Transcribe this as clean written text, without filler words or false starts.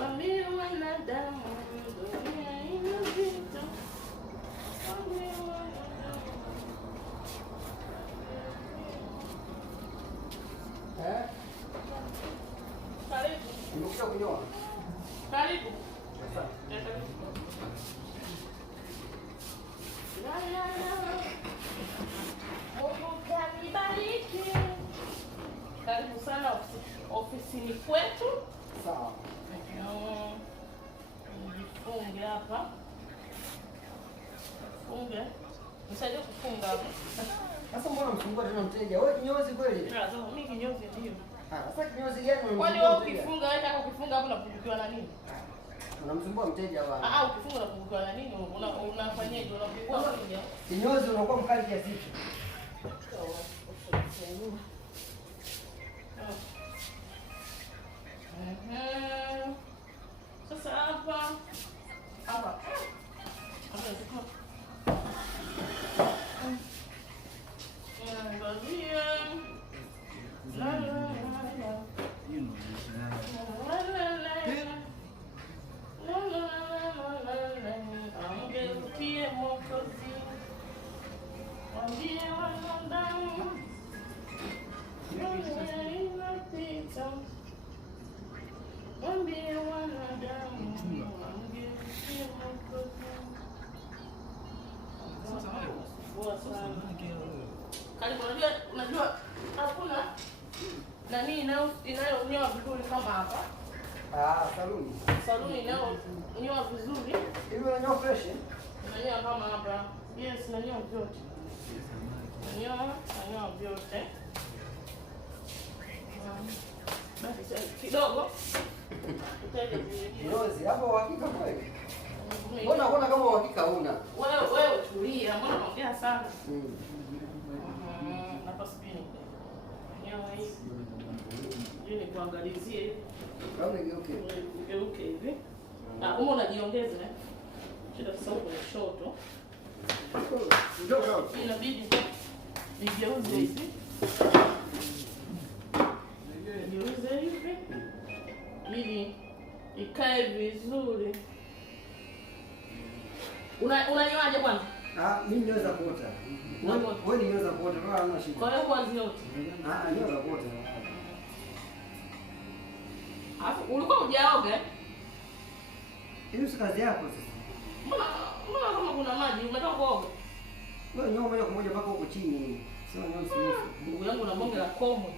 Wambie wanadamu dunia inapita. Wambie wanadamu. Karibu. Nimekuja kunyoa. Karibu. Asante. Mungu kanibariki. Karibu sana ofisini kwetu. Sawa. Nifunge hapa. Funge. Msaidie kufunga hapa. Sasa mbona mfungua tena mteja? Wewe kinyozi kweli? Sasa mimi kinyozi ndio. Sasa kinyozi gani? Kwani wewe ukifunga wewe kama ukifunga hapo unapungukiwa na nini? Unamsumbua mteja bwana. Ukifunga unapungukiwa na nini? Unafanyaje? Unapungua mteja? Kinyozi unakuwa mkali kiasi hicho. Sasa hapa unajua hakuna nani inayonyoa vizuri kama hapa. Saluni. Saluni inayonyoa vizuri. Hivi unanyoa fresh? Unanyoa kama hapa. Yes, nanyoa vyote. Nanyoa vyote. Basi kidogo. Kinyozi, hapo uhakika kweli? Mbona kama uhakika huna? Wewe tulia, mbona unaongea sana? Hapa spini. Nyoa hivi. Yeye kuangalizie hivi. Kama ngeuke. Ngeuke hivi. Kama unajiongeza shida sawa kwa shoto. Ndio. Inabidi nigeuze hivi. Nigeuze hivi. Ili ikae vizuri. Unanyoaje kwanza? Mimi niweza kuota. Wewe ni niweza kuota, wala hamna shida. Kwa hiyo kwanza yote. Niweza kuota. Alafu ulikuwa hujaoga? Hiyo si kazi yako sasa. Mbona kama kuna maji umetoka kuoga? Wewe nyoa moja kwa moja mpaka huko chini. Sio nyoa nusu. Ndugu yangu na bonge la komo.